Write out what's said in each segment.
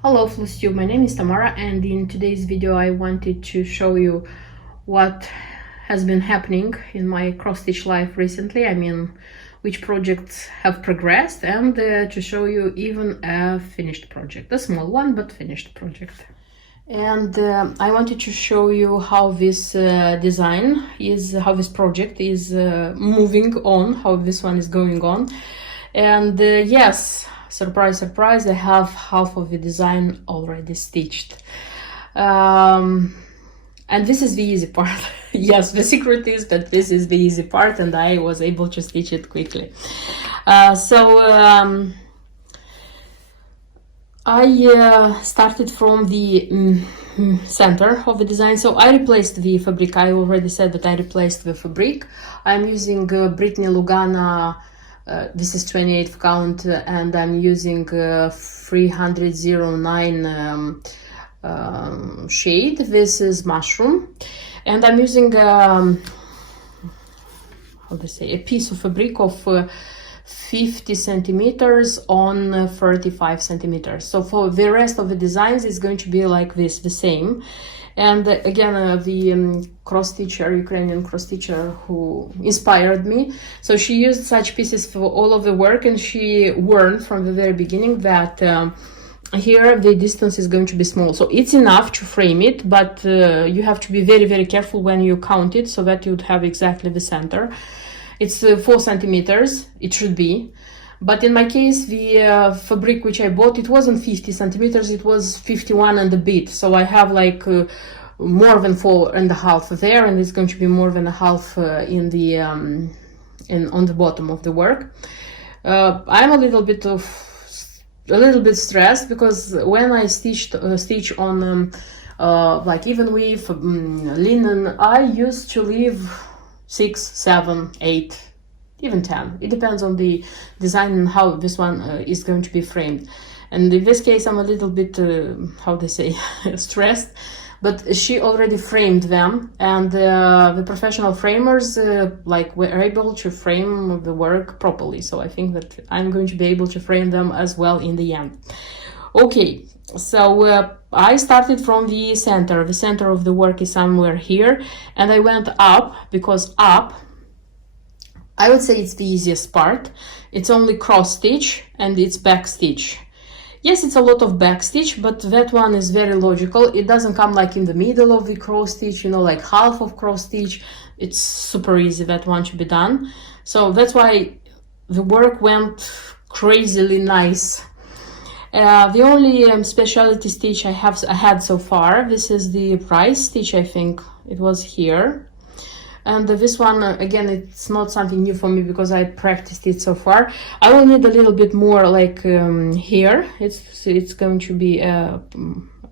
Hello FlossTube, my name is Tamara, and in today's video I wanted to show you what has been happening in my cross-stitch life recently. I mean, which projects have progressed, and to show you even a finished project, a small one but finished project. And I wanted to show you how this how this project is moving on, how this one is going on. And yes, surprise, surprise, I have half of the design already stitched. And this is the easy part. Yes, the secret is that this is the easy part and I was able to stitch it quickly. I started from the center of the design. So I replaced the fabric. I already said that I replaced the fabric. I'm using Brittany Lugana. This is 28th count, and I'm using 309 shade. This is mushroom, and I'm using how to say, a piece of fabric of 50 centimeters on 35 centimeters. So for the rest of the designs, it's going to be like this, the same. And again, the cross-stitcher, Ukrainian cross-stitcher who inspired me. So she used such pieces for all of the work, and she warned from the very beginning that here the distance is going to be small. So it's enough to frame it, but you have to be very, very careful when you count it so that you'd have exactly the center. It's 4 centimeters, it should be. But in my case, the fabric which I bought, it wasn't 50 centimeters, it was 51 and a bit. So I have like more than 4.5 there, and it's going to be more than a half in the on the bottom of the work. I'm a little bit stressed because when I stitch on like even with linen, I used to leave 6, 7, 8. Even 10. It depends on the design and how this one is going to be framed. And in this case, I'm a little bit, how they say, stressed. But she already framed them, and the professional framers like were able to frame the work properly. So I think that I'm going to be able to frame them as well in the end. Okay, so I started from the center. The center of the work is somewhere here, and I went up because up, I would say it's the easiest part. It's only cross stitch and it's back stitch. Yes, it's a lot of back stitch, but that one is very logical. It doesn't come like in the middle of the cross stitch, you know, like half of cross stitch. It's super easy, that one should be done. So that's why the work went crazily nice. The only specialty stitch I had so far, this is the price stitch, I think it was here. And this one, again, it's not something new for me because I practiced it so far. I will need a little bit more like here. It's going to be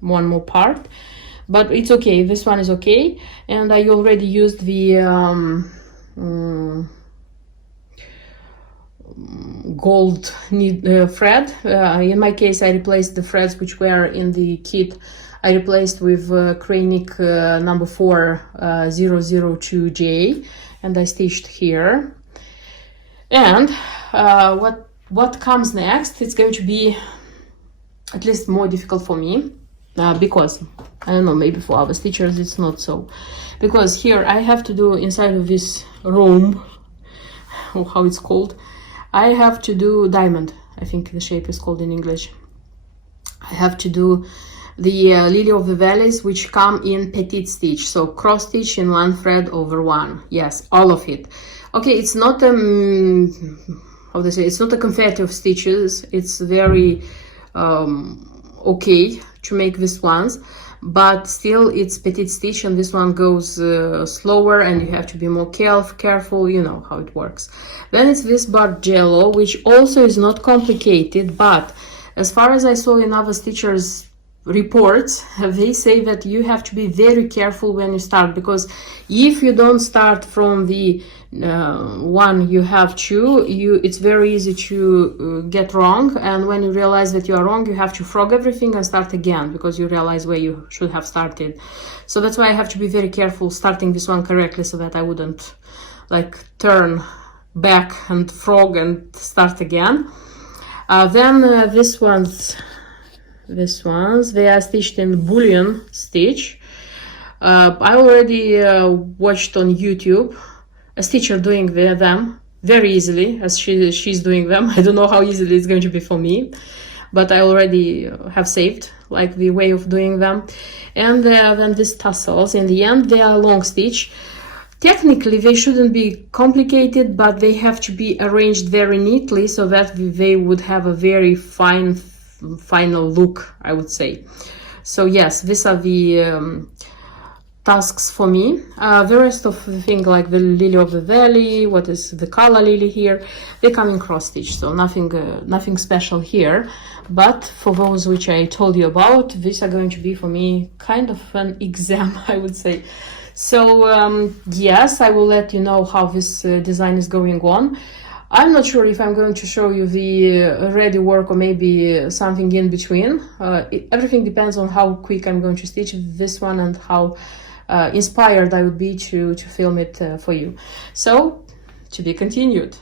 one more part, but it's okay. This one is okay. And I already used the gold thread. In my case, I replaced the threads which were in the kit. I replaced with Krainik number 4002J, and I stitched here. And what comes next, it's going to be at least more difficult for me because, I don't know, maybe for other stitchers it's not so. Because here I have to do inside of this rhomb, or how it's called, I have to do diamond. I think the shape is called in English. I have to do the lily of the valleys, which come in petite stitch, so cross stitch in one thread over one. Yes, all of it. Okay, it's not how to say, it's not a confetti of stitches. It's very okay to make these ones, but still it's petite stitch, and this one goes slower, and you have to be more careful. You know how it works. Then it's this Bargello, which also is not complicated, but as far as I saw in other stitchers reports, they say that you have to be very careful when you start, because if you don't start from the one you have to, it's very easy to get wrong, and when you realize that you are wrong, you have to frog everything and start again because you realize where you should have started. So that's why I have to be very careful starting this one correctly, so that I wouldn't like turn back and frog and start again. Then this one's these ones. They are stitched in bullion stitch. I already watched on YouTube a stitcher doing them very easily, as she's doing them. I don't know how easily it's going to be for me, but I already have saved like the way of doing them. And then these tassels, in the end, they are long stitch. Technically, they shouldn't be complicated, but they have to be arranged very neatly so that they would have a very fine final look, I would say. So yes, these are the tasks for me. The rest of the thing, like the lily of the valley, what is the color lily here, they come in cross stitch, so nothing special here. But for those which I told you about, these are going to be for me kind of an exam, I would say. So yes, I will let you know how this design is going on. I'm not sure if I'm going to show you the ready work or maybe something in between. Everything depends on how quick I'm going to stitch this one and how inspired I would be to film it for you. So, to be continued.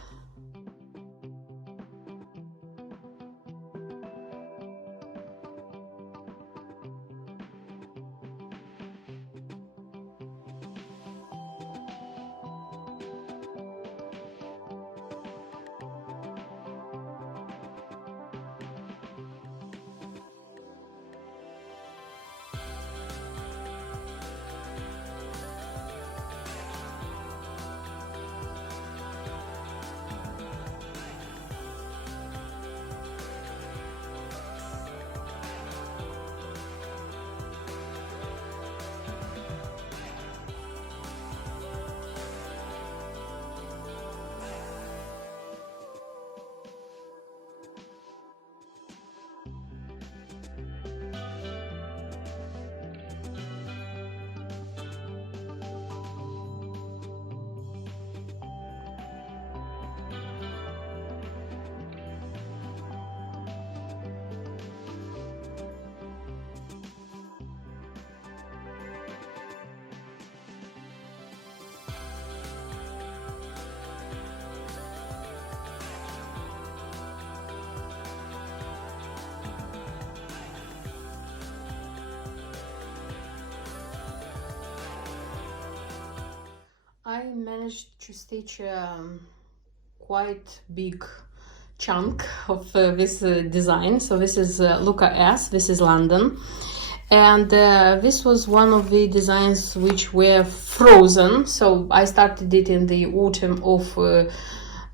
I managed to stitch a quite big chunk of this design. So this is Luca S, this is London. And this was one of the designs which were frozen. So I started it in the autumn of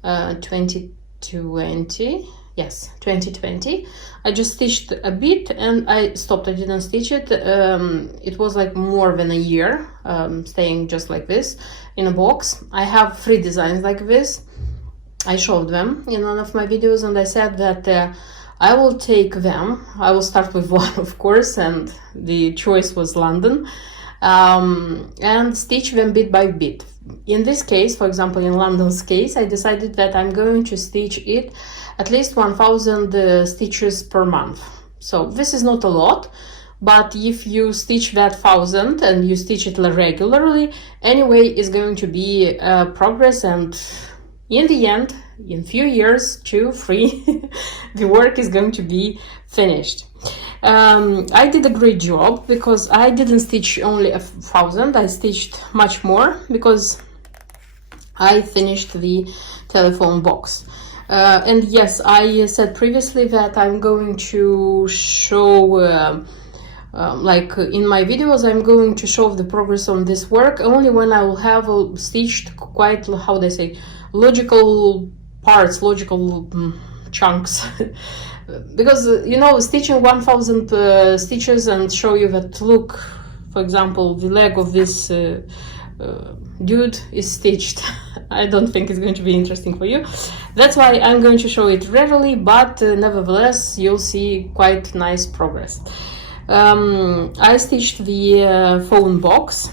2020. Yes, 2020. I just stitched a bit and I stopped. I didn't stitch it. It was like more than a year staying just like this in a box. I have 3 designs like this. I showed them in one of my videos and I said that I will take them. I will start with one, of course, and the choice was London, and stitch them bit by bit. In this case, for example, in London's case, I decided that I'm going to stitch it at least 1000 stitches per month. So this is not a lot, but if you stitch that 1000 and you stitch it regularly, anyway, it's going to be progress, and in the end, in few years, 2, 3, the work is going to be finished. I did a great job because I didn't stitch only 1000, I stitched much more because I finished the telephone box. And yes, I said previously that I'm going to show, like in my videos, I'm going to show the progress on this work only when I will have stitched quite, how they say, logical parts, logical chunks. Because, you know, stitching 1000 stitches and show you that, look, for example, the leg of this dude is stitched. I don't think it's going to be interesting for you. That's why I'm going to show it rarely, but nevertheless, you'll see quite nice progress. I stitched the phone box.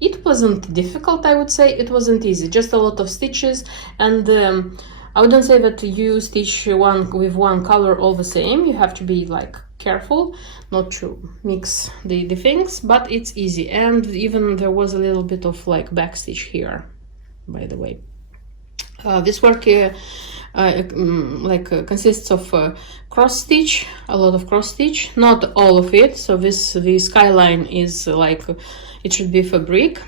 It wasn't difficult, I would say. It wasn't easy, just a lot of stitches, and I wouldn't say that you stitch one with one color all the same. You have to be like careful not to mix the things, but it's easy. And even there was a little bit of like back stitch here, by the way. This work consists of cross stitch, a lot of cross stitch, not all of it. So the skyline is like it should be fabric.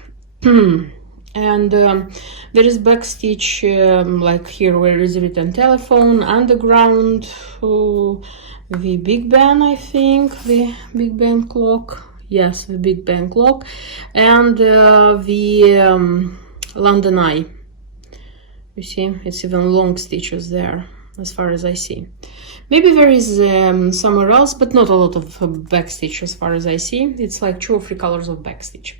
And there is back stitch, like here where is written telephone, underground, the Big Ben, I think, the Big Ben clock. Yes, the Big Ben clock, and the London Eye. You see, it's even long stitches there, as far as I see. Maybe there is somewhere else, but not a lot of back stitch as far as I see. It's like 2 or 3 colors of back stitch.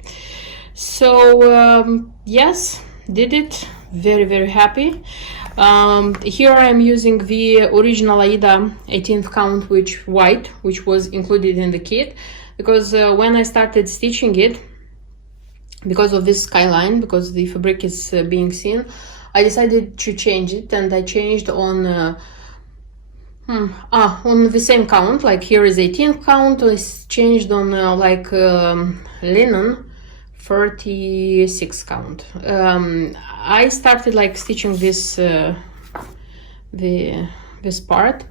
So yes, did it. Very, very happy. Here I am using the original Aida 18th count, which was included in the kit, because when I started stitching it, because of this skyline, because the fabric is being seen, I decided to change it, and I changed on the same count. Like here is 18th count. I changed on linen 36 count. I started like stitching this this part.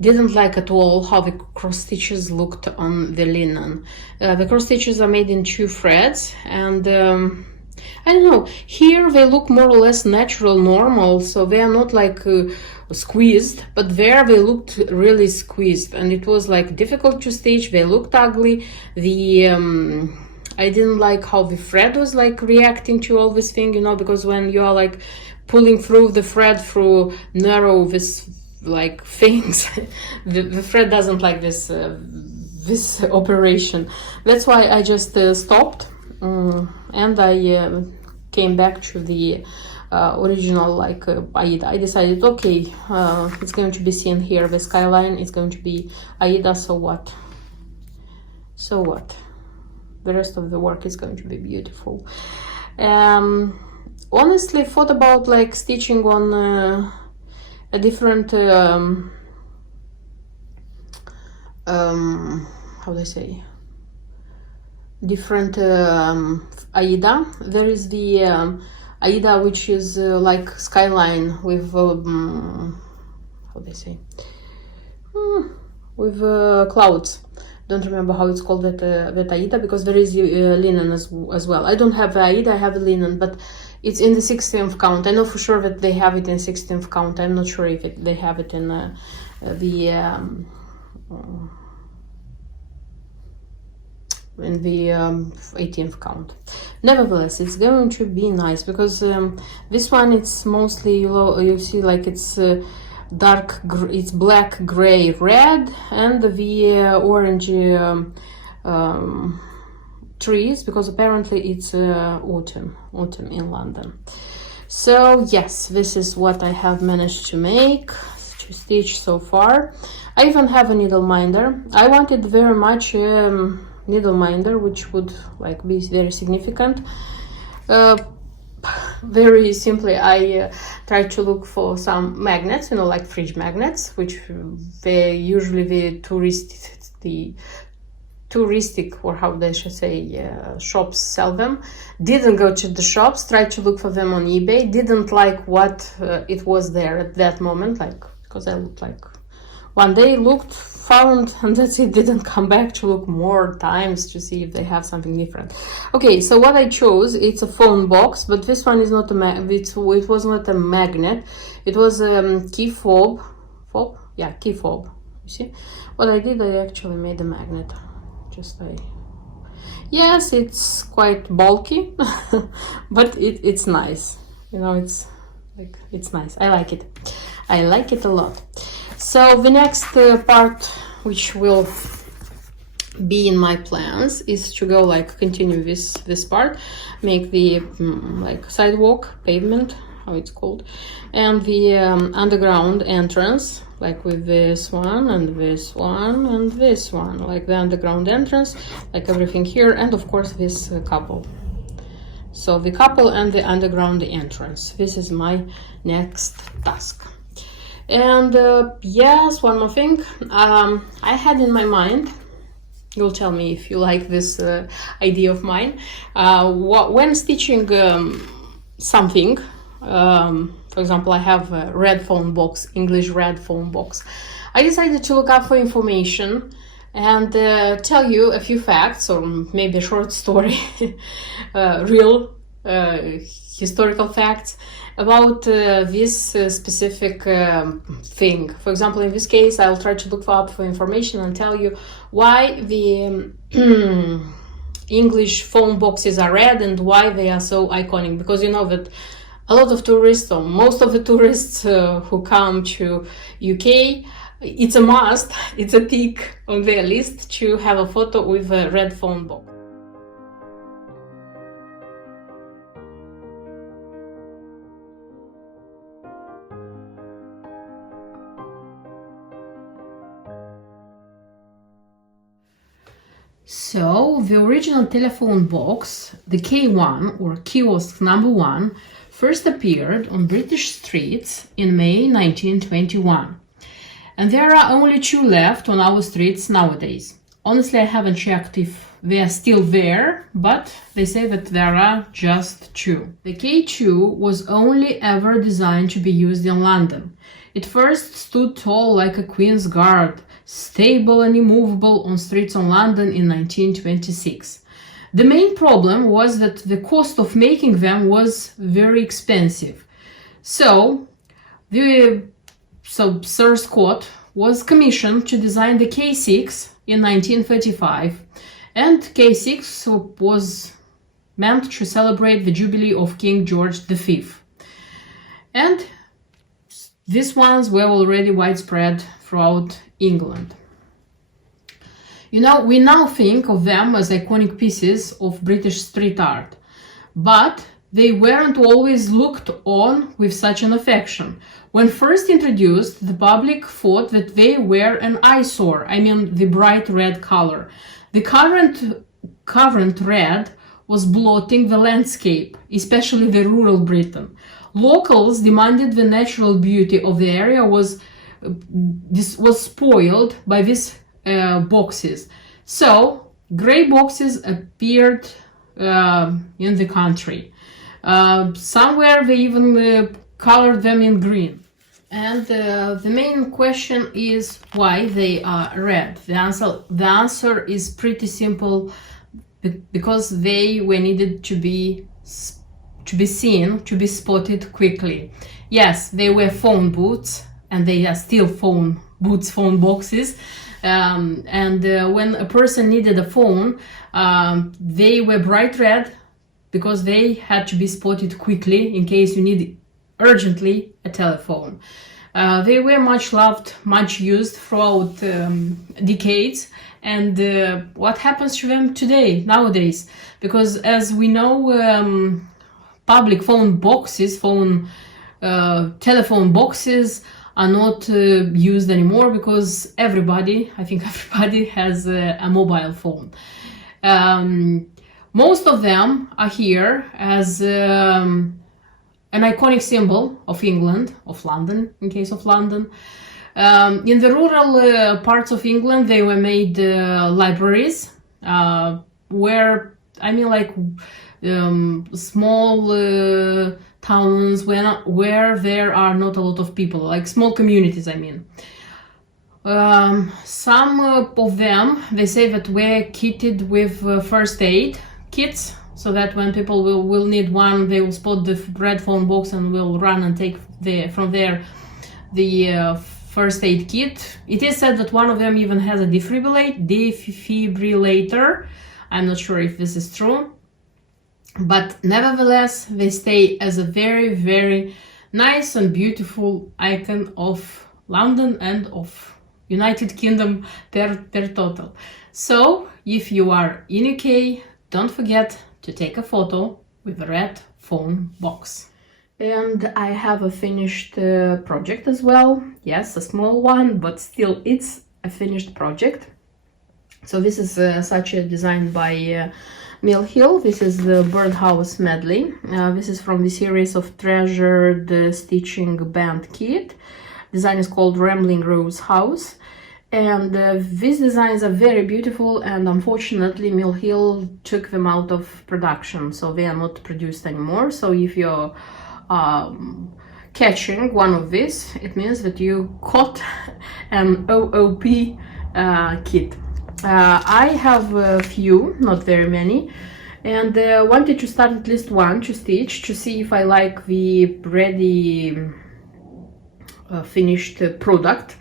Didn't like at all how the cross stitches looked on the linen. The cross stitches are made in 2 threads, and I don't know, here they look more or less natural, normal, so they are not like squeezed, but there they looked really squeezed, and it was like difficult to stitch. They looked ugly. I didn't like how the thread was like reacting to all this thing, you know, because when you are like pulling through the thread through narrow this like things, the thread doesn't like this this operation. That's why I just stopped, and I came back to the original like Aida. I decided, okay, it's going to be seen here, the skyline is going to be Aida, so what? So what? The rest of the work is going to be beautiful. Honestly, thought about like stitching on a different how do I say, different Aida. There is the Aida which is like skyline with how do I say, with clouds. Don't remember how it's called, that Aida, because there is linen as well. I don't have Aida, I have linen, but it's in the 16th count. I know for sure that they have it in 16th count. I'm not sure if they have it in the 18th count. Nevertheless, it's going to be nice, because this one, it's mostly, you see, like it's dark, it's black, gray, red, and the orange trees, because apparently it's autumn in London. So yes, this is what I have managed to make, to stitch so far. I even have a needle minder. I wanted very much needle minder, which would like be very significant. Very simply, I tried to look for some magnets, you know, like fridge magnets, which they usually the touristic, or how they should say, shops sell them. Didn't go to the shops, tried to look for them on eBay. Didn't like what it was there at that moment, like, because I looked like one day, looked, found, and that's it. Didn't come back to look more times to see if they have something different. Okay, so what I chose, it's a phone box, but this one is not a it was not a magnet. It was key fob. Yeah, key fob. You see what I did? I actually made a magnet. Yes, it's quite bulky, but it's nice, you know. It's like, it's nice. I like it. I like it a lot. So the next part, which will be in my plans, is to go like continue this part, make the like sidewalk, pavement, how it's called, and the underground entrance, like with this one and this one and this one, like the underground entrance, like everything here, and of course this couple. So the couple and the underground entrance. This is my next task. And yes, one more thing I had in my mind. You'll tell me if you like this idea of mine. When stitching something, For example, I have a red phone box, English red phone box. I decided to look up for information and tell you a few facts, or maybe a short story, real historical facts about this specific thing. For example, in this case, I'll try to look up for information and tell you why the English phone boxes are red and why they are so iconic. Because you know that a lot of tourists, or most of the tourists who come to UK, it's a must, it's a tick on their list to have a photo with a red phone box. So, the original telephone box, the K1 or kiosk number 1, first appeared on British streets in May 1921. And there are only 2 left on our streets nowadays. Honestly, I haven't checked if they are still there, but they say that there are just 2. The K2 was only ever designed to be used in London. It first stood tall like a Queen's Guard, stable and immovable on streets in London in 1926. The main problem was that the cost of making them was very expensive. So Sir Scott was commissioned to design the K6 in 1935, and K6 was meant to celebrate the jubilee of King George V. And these ones were already widespread throughout England. You know, we now think of them as iconic pieces of British street art, but they weren't always looked on with such an affection. When first introduced, the public thought that they were an eyesore, I mean the bright red color. The current red was blotting the landscape, especially the rural Britain. Locals demanded the natural beauty of the area was spoiled by these boxes. So, grey boxes appeared in the country. Somewhere they even colored them in green. And the main question is why they are red. The answer is pretty simple, because they were needed to be seen, to be spotted quickly. Yes, they were phone booths, and they are still phone booths, phone boxes. When a person needed a phone, they were bright red because they had to be spotted quickly in case you need urgently a telephone. They were much loved, much used throughout decades. And what happens to them today, nowadays? Because as we know, public phone boxes, telephone boxes are not used anymore because everybody, I think everybody has a mobile phone. Most of them are here as an iconic symbol of England, of London, in case of London. In the rural parts of England, they were made libraries, where, I mean, like small towns where there are not a lot of people, like small communities, I mean. Some of them, they say that were kitted with first aid kits, so that when people will need one, they will spot the red phone box and will run and take from there the first aid kit. It is said that one of them even has a defibrillator. I'm not sure if this is true, but nevertheless they stay as a very, very nice and beautiful icon of London and of United Kingdom per total. So if you are in UK, don't forget to take a photo with a red phone box. And I have a finished project as well. Yes, a small one, but still it's a finished project. So this is such a design by Mill Hill. This is the Birdhouse Medley. This is from the series of Treasured Stitching Band Kit. Design is called Rambling Rose House. And these designs are very beautiful, and unfortunately Mill Hill took them out of production, so they are not produced anymore. So if you're catching one of these, it means that you caught an OOP kit. I have a few, not very many, and wanted to start at least one to stitch to see if I like the ready finished product,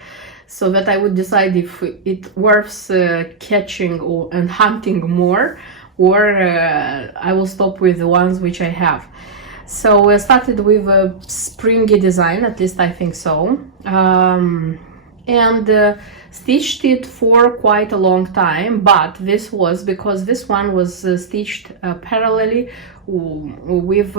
so that I would decide if it worth catching and hunting more, or I will stop with the ones which I have. So I started with a springy design, at least I think so, and stitched it for quite a long time, but this was because this one was stitched parallelly with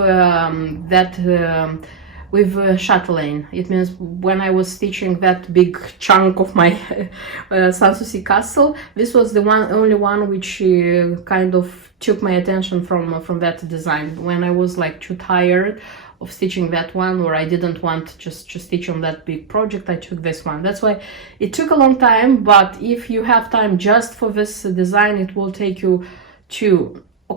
with chatelaine. It means when I was stitching that big chunk of my Sanssouci castle, this was the only one which kind of took my attention from that design. When I was like too tired of stitching that one, or I didn't want just to stitch on that big project, I took this one. That's why it took a long time, but if you have time just for this design, it will take you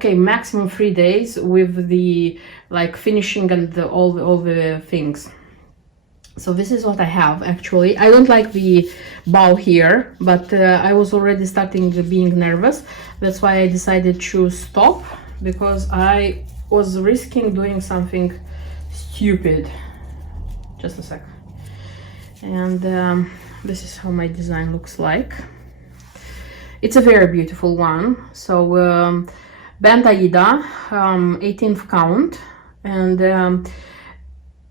maximum 3 days with the like finishing and all the things. So this is what I have actually. I don't like the bow here, but I was already starting being nervous. That's why I decided to stop, because I was risking doing something stupid. Just a sec. And this is how my design looks like. It's a very beautiful one. So Band Aida, 18th count, and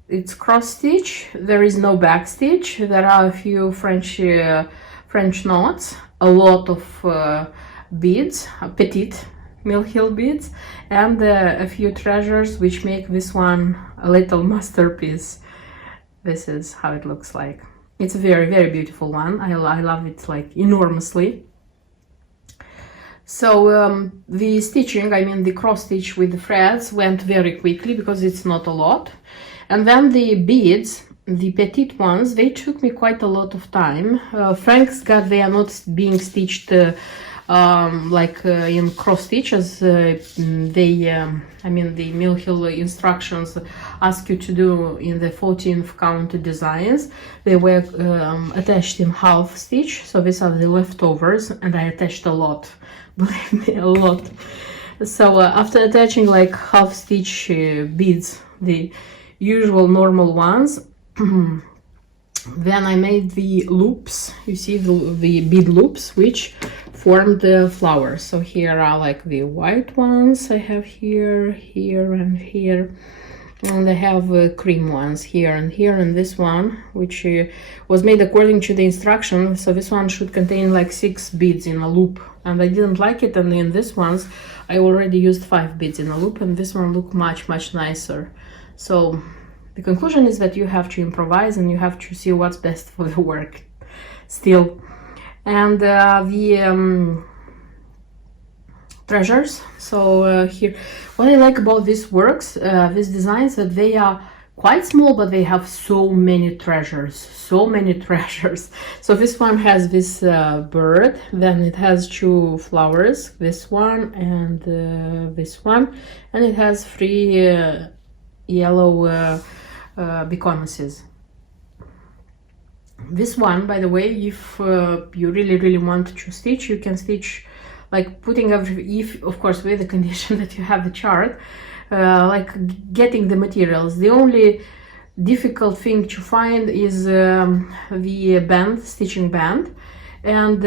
it's cross stitch. There is no back stitch. There are a few French knots, a lot of beads, petite mill hill beads, and a few treasures which make this one a little masterpiece. This is how it looks like. It's a very, very beautiful one. I love it like enormously. So the stitching, I mean the cross stitch with the threads, went very quickly because it's not a lot. And then the beads, the petite ones, they took me quite a lot of time. Thanks God they are not being stitched in cross stitch, as I mean the Mill Hill instructions ask you to do in the 14th count designs. They were attached in half stitch, so these are the leftovers, and I attached a lot, believe me, a lot. So after attaching like half stitch beads, the usual normal ones, then I made the loops. You see the bead loops which formed the flowers. So here are like the white ones I have here, here and here, and I have cream ones here and here, and this one which was made according to the instruction. So this one should contain like 6 beads in a loop, and I didn't like it, and in this ones I already used 5 beads in a loop, and this one looked much nicer. So the conclusion is that you have to improvise and you have to see what's best for the work still. And the treasures. So here, what I like about these works, these designs, that they are quite small, but they have so many treasures, so many treasures. So this one has this bird, then it has 2 flowers, this one and this one, and it has 3 yellow beconnesses. This one, by the way, if you really want to stitch, you can stitch like putting if of course with the condition that you have the chart, like getting the materials. The only difficult thing to find is the band, stitching band, and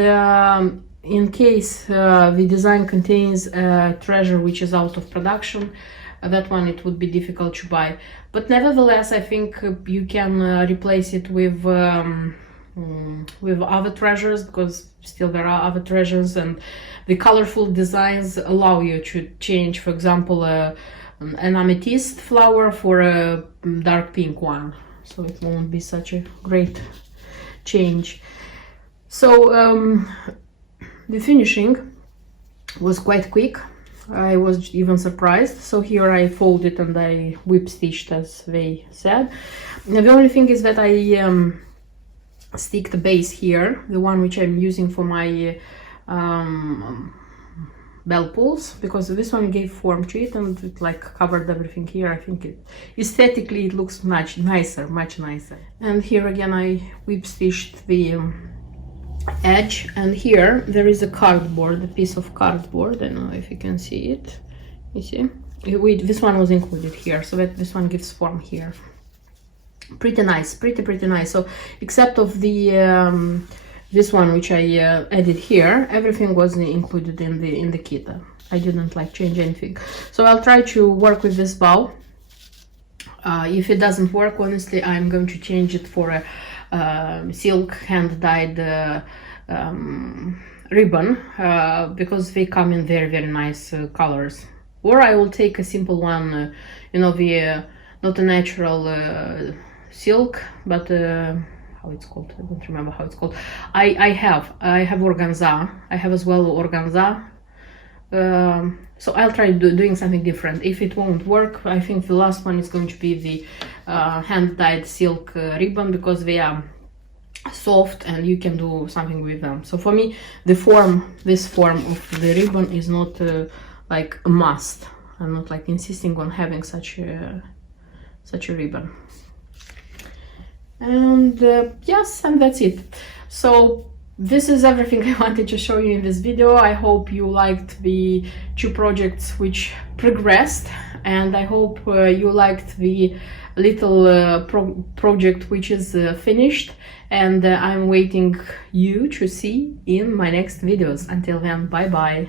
in case the design contains a treasure which is out of production, that one it would be difficult to buy. But nevertheless, I think you can replace it with other treasures, because still there are other treasures, and the colorful designs allow you to change, for example, an amethyst flower for a dark pink one, so it won't be such a great change. So the finishing was quite quick. I was even surprised. So here I folded and I whip stitched, as they said. Now, the only thing is that I stick the base here, the one which I'm using for my bell pulls, because this one gave form to it and it like covered everything here. I think it aesthetically it looks much nicer, much nicer. And here again I whip stitched the edge, and here there is a cardboard, a piece of cardboard. I don't know if you can see it. You see, this one was included here, so that this one gives form here. Pretty nice, pretty nice. So except of the this one which I added here, everything was included in the kit. I didn't like change anything. So I'll try to work with this bow. If it doesn't work, honestly, I'm going to change it for a silk hand-dyed ribbon, because they come in very nice colors. Or I will take a simple one, you know, the not a natural silk, but how it's called, I don't remember how it's called. I have organza. I have as well organza. So I'll try doing something different. If it won't work, I think the last one is going to be the hand-dyed silk ribbon, because they are soft and you can do something with them. So for me, this form of the ribbon is not like a must. I'm not like insisting on having such a ribbon. And yes, and that's it. So this is everything I wanted to show you in this video. I hope you liked the 2 projects which progressed, and I hope you liked the little project which is finished, and I'm waiting you to see in my next videos. Until then, bye bye.